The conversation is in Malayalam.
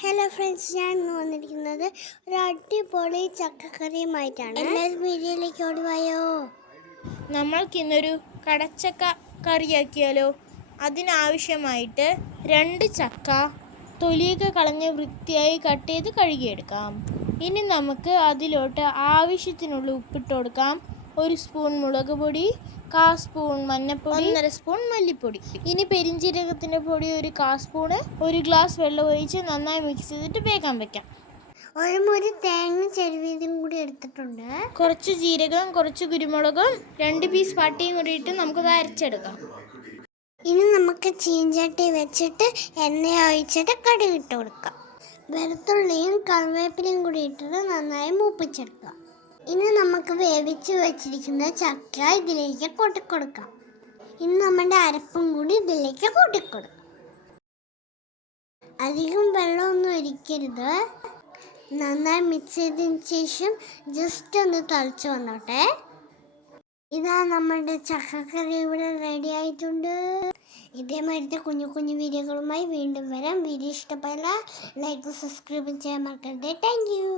ഹലോ ഫ്രണ്ട്സ്, ഞാൻ ഇന്ന് വന്നിരിക്കുന്നത് ഒരു അടിപൊളി ചക്കക്കറിയുമായിട്ടാണ്. എല്ലാവരും വീഡിയോയിലേക്ക് ഓടിവായോ. നമ്മൾക്കിന്നൊരു കടച്ചക്ക കറിയാക്കിയാലോ. അതിനാവശ്യമായിട്ട് 2 ചക്ക തൊലിയൊക്കെ കളഞ്ഞ് വൃത്തിയായി കട്ട് ചെയ്ത് കഴുകിയെടുക്കാം. ഇനി നമുക്ക് അതിലോട്ട് ആവശ്യത്തിനുള്ള ഉപ്പിട്ട് കൊടുക്കാം. 1 സ്പൂൺ മുളക് പൊടി, 1/4 സ്പൂൺ മഞ്ഞൾപ്പൊടി, 1.5 സ്പൂൺ മല്ലിപ്പൊടി. ഇനി പെരിഞ്ജീരകത്തിൻ്റെ പൊടി 1/4 സ്പൂണ്. 1 ഗ്ലാസ് വെള്ളം ഒഴിച്ച് നന്നായി മിക്സ് ചെയ്തിട്ട് വേഗം വെക്കാം. ഒരു മുറി തേങ്ങ ചെരുവിയതും കൂടി എടുത്തിട്ടുണ്ട്. കുറച്ച് ജീരകം, കുറച്ച് കുരുമുളകും, 2 പീസ് പട്ടയും കൂടി ഇട്ട് നമുക്കത് അരച്ചെടുക്കാം. ഇനി നമുക്ക് ചീഞ്ചട്ടി വെച്ചിട്ട് എണ്ണ ഒഴിച്ചിട്ട് കടുകിട്ട് കൊടുക്കാം. വെളുത്തുള്ളിയും കറിവേപ്പിലയും കൂടി ഇട്ടിട്ട് നന്നായി മൂപ്പിച്ചെടുക്കാം. ഇനി നമുക്ക് വേവിച്ച് വെച്ചിരിക്കുന്ന ചക്ക ഇതിലേക്ക് കൊട്ടിക്കൊടുക്കാം. ഇനി നമ്മുടെ അരപ്പും കൂടി ഇതിലേക്ക് കൂട്ടിക്കൊടുക്കാം. അധികം വെള്ളമൊന്നും ഒഴിക്കരുത്. നന്നായി മിക്സ് ചെയ്തതിന് ശേഷം ജസ്റ്റ് ഒന്ന് തിളച്ച് വന്നോട്ടെ. ഇതാ നമ്മുടെ ചക്കക്കറി ഇവിടെ റെഡി ആയിട്ടുണ്ട്. ഇതേമാതിരത്തെ കുഞ്ഞു കുഞ്ഞു വീഡിയോകളുമായി വീണ്ടും വരാം. വീഡിയോ ഇഷ്ടപ്പെട്ടാൽ ലൈക്ക് സബ്സ്ക്രൈബ് ചെയ്യാൻ മറക്കരുത്. Thank you.